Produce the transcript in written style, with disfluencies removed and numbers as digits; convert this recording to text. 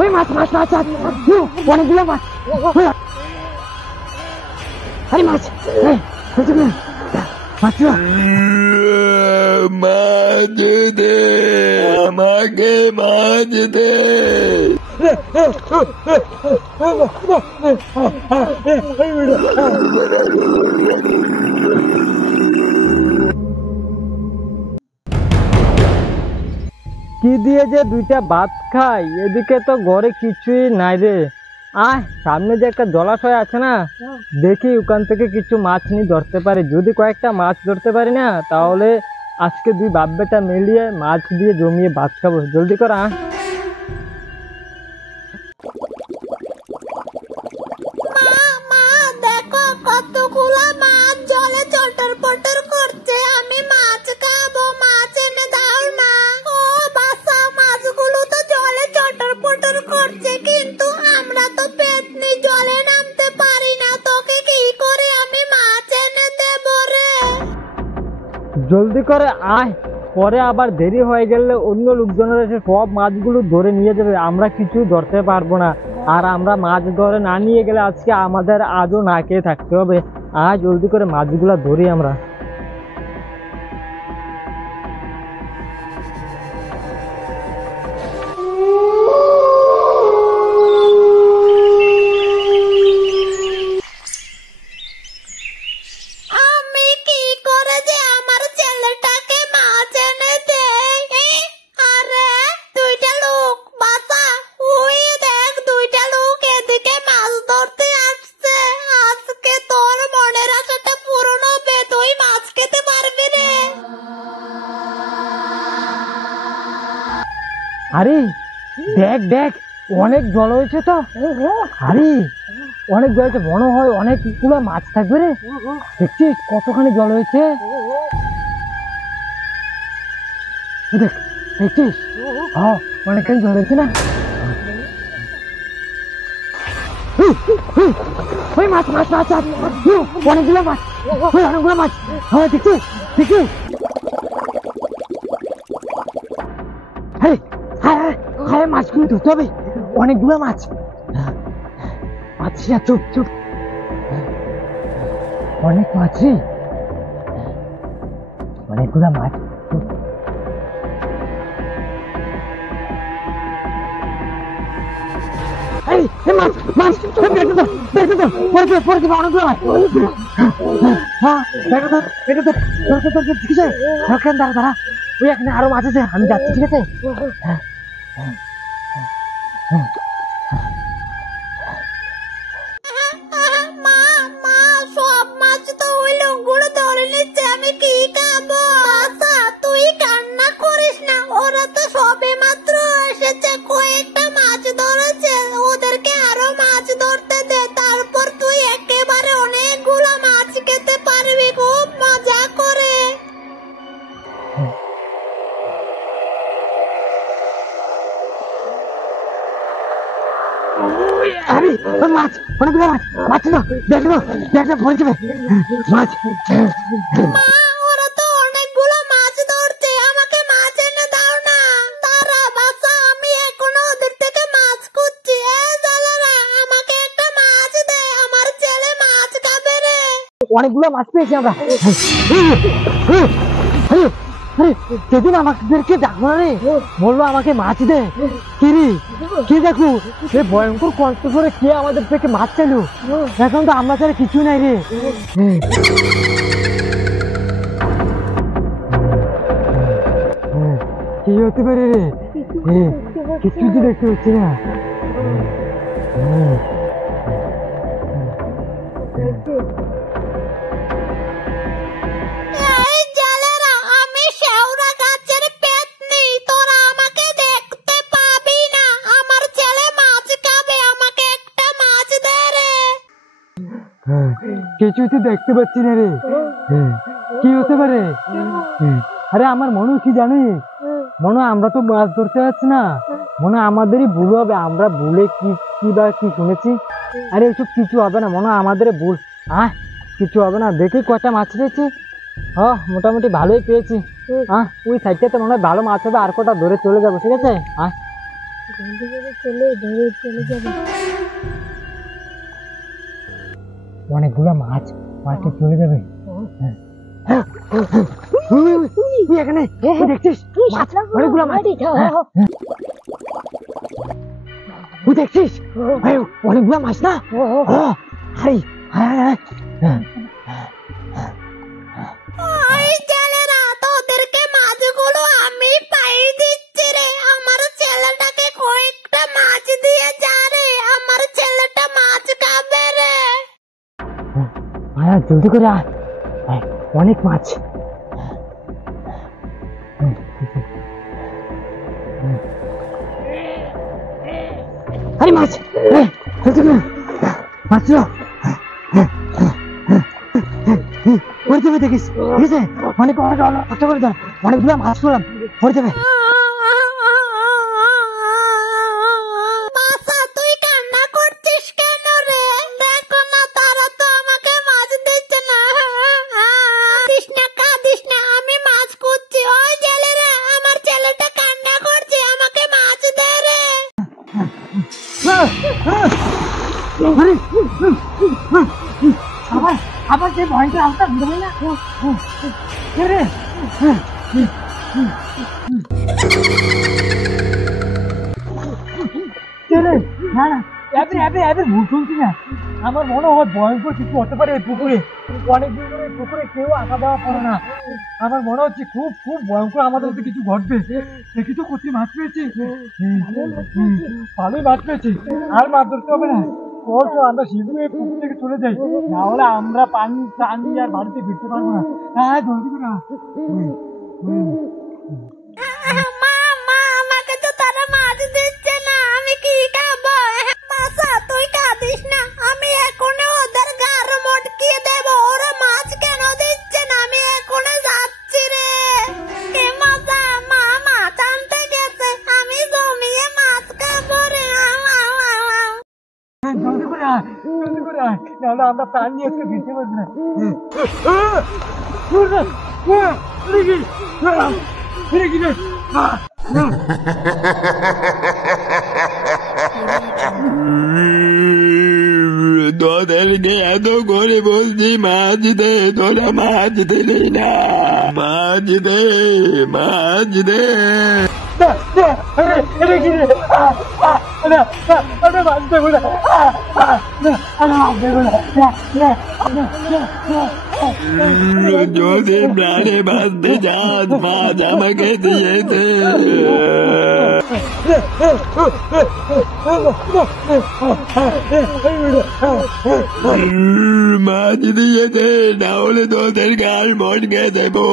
ওই মাছ মাছ মাছ অনেকগুলো মাছ। আরে মাছ মাছ মাছ দে, আমাকে মাছ দে। কি দিয়ে যে দুইটা ভাত খাই, এদিকে তো ঘরে কিছুই নাই রে। সামনে যে একটা জলাশয় আছে না, দেখি ওখান থেকে কিছু মাছ নিয়ে ধরতে পারি। যদি কয়েকটা মাছ ধরতে পারি না, তাহলে আজকে দুই বাপ বেটা মিলিয়ে মাছ দিয়ে জমিয়ে ভাত খাবো। জলদি কর। দেখো কতগুলো মাছ জলে চটর পটর করছে, আমি মাছ খাবো, মাছ এনে দাও না। ও বাসা, মাছগুলো তো জলে চটর পটর করছে, কিন্তু আমরা তো পেটনি, জলে নামতে পারি না। তোকে কি করে আমি মাছ এনে দেব রে? জলদি করে আয়, পরে আবার দেরি হয়ে গেলে অন্য লোকজনের এসে সব মাছগুলো ধরে নিয়ে যাবে, আমরা কিছু ধরতে পারবো না। আর আমরা মাছ ধরে না নিয়ে গেলে আজকে আমাদের আজও না খেয়ে থাকতে হবে। জলদি করে মাছগুলা ধরি আমরা। আমি কি করে যে আমার ছেলেটাকে মাছ এনে দেই? আরে দুইটা লোক বাসা, ওই দেখ দুইটা লোক এদিকে মাছ ধরতে আসছে। আজকে তোর মনের আশাটা পূরণ হবে, তুই মাছ খেতে পারবি রে। আরে দেখ দেখ, অনেক জল হয়েছে তো। আরে অনেক জল হয়েছে, মনে হয় অনেকগুলো মাছ থাকবে রে। দেখছিস কতখানি জল হয়েছে, দেখ দেখছিস? হ্যাঁ, অনেকখানি জল হয়েছে না। ওই মাছ মাছ মাছ অনেকগুলো মাছ, অনেকগুলো মাছ। হ্যাঁ দেখছিস দেখছিস? হ্যাঁ, মাছগুলো ধরতে হবে, অনেকগুলো মাছ। আচ্ছা চুপ চুপ, অনেক মাছ রে, অনেকগুলো মাছ। দাঁড়া, ওই এখানে আরো মাছ আছে, আমি যাচ্ছি, ঠিক আছে? মা, সব মাছ তো ওই লোকগুলো ধরে নিচ্ছে, আমি কি খাবো? বাসা, তুই কান্না করিস না, ওরা তো সবে মাত্র এসেছে, কয়েকটা মাছ ধরেছে, ওদেরকে আরো মাছ ধরতে দে, তারপর তুই একেবারে অনেকগুলো মাছ খেতে পারবি খুব মজা করে। আরে মাছ, অনেকগুলো মাছ, মাছ তো দেখো দেখো পড়ে যাবে মাছ। মা, ওরা তো অনেকগুলো মাছ ধরছে, আমাকে মাছ এনে দাও না। তারা বাসা, আমি এখনো ওদের থেকে মাছ খুঁজছি। জালারা, আমাকে একটা মাছ দে, আমার ছেলে মাছ খাবে রে। অনেকগুলো মাছ পেয়েছি আমরা। সেদিন আমাদেরকে ডাকবো না রে, বললো আমাকে মাছ দে। কি দেখো, সে ভয়ঙ্কর কষ্ট করে কে আমাদের থেকে মাছ চাইলো। এখন তো আমরা ছাড়া কিছু নাই রে। কি হতে পারে রে? কিছু তো দেখতে পাচ্ছি না। আমি শেওড়া গাছের পেতনি, তোরা আমাকে দেখতে পাবি না। আমার ছেলে মাছ খাবে, আমাকে একটা মাছ দে রে। কিছু তো দেখতে পাচ্ছি না রে। কি হতে পারে? আরে আমার মনে কি জানিস, মনে আমরা তো মাছ ধরতে যাচ্ছি না, মনে আমাদেরই ভুল হবে। আমরা ভুলে কি বা কি শুনেছি। আরে এসব কিছু হবে না, মনে আমাদের ভুল। কিছু হবে না, দেখি কয়টা মাছ পেয়েছি। মোটামুটি ভালোই পেয়েছি। ওই সাইডটাতে মনে হয় ভালো মাছ হবে, আর কটা ধরে চলে যাবো, ঠিক আছে? অনেকগুলো মাছ মাছটা চলে যাবে। এখানে দেখছিস অনেকগুলো মাছ, দেখছিস অনেকগুলো মাছ না? ওই ছেলেরা, তোদেরকে মাছগুলো আমি পাই দিচ্ছি রে। আমার ছেলেটাকে কয়েকটা মাছ দিয়ে যা রে, আমার ছেলেটা মাছ খাবে রে। জলদি করে আয়, অনেক মাছ। আরে মাছ, জলদি করে মাছ পড়ে যাবে, দেখিস ঠিক আছে? অনেক অনেক কষ্ট করে ধর, অনেকগুলো মাছ করলাম, পড়ে যাবে। বাসা, তুই কান্না করছিস কেন রে? দেখো না, তারা তো আমাকে মাছ দিচ্ছে না। কাঁদিস না, কাঁদিস না, আমি মাছ খুঁজছি। ওই ছেলেরা, আমার ছেলেটা কান্না করছে, আমাকে মাছ দে রে। আবার আবার যে ভয়ঙ্কর আওয়াজটা ঘুরে না রে। না না, ভুল শুনছি না। আমার মনে হয় ভয়ঙ্কর কিছু হতে পারে এই পুকুরে। অনেকদিন ধরে পুকুরে কেউ আসা যাওয়া করে না। আমার মনে হচ্ছে খুব খুব ভয়ঙ্কর আমাদের সাথে কিছু ঘটবে। দেখি তো কোথায় মাছ পেয়েছি, ভালোই মাছ পেয়েছি। আর মাছ ধরতে হবে না, চল তো আমরা শীঘ্রই পুকুর থেকে চলে যাই, না হলে আমরা পানি আর বাড়িতে ফিরতে পারবো না। হ্যাঁ জলদি করে মা, মা, আমাকে তো তারা মাছ দিচ্ছে না, আমি কি খাবো? বাসা, তুই কাঁদিস না, আমি এখনো ওদের গার মটকিয়ে দেবো। ওরা মাছ কেন দিচ্ছে না? আমি এখনো যাচ্ছি রে। কে মজা, মা মাছ আনতে গেছে, আমি জমিয়ে মাছ খাবো রে। জলদি করে আয়, জলদি করে আয়, নাহলে আমরা প্রাণ নিয়ে আজকে ফিরতে পারবো না। তোদেরকে এত করে বলছি মাছ দে, তোরা মাছ দিলি না। মাছ দে, মাছ দে। যদি প্রাণে বাঁধতে যাস, মাছ আমাকে দিয়েছে। মাছ দিয়েছে, না হলে তোদের গাল মটকে দেবো।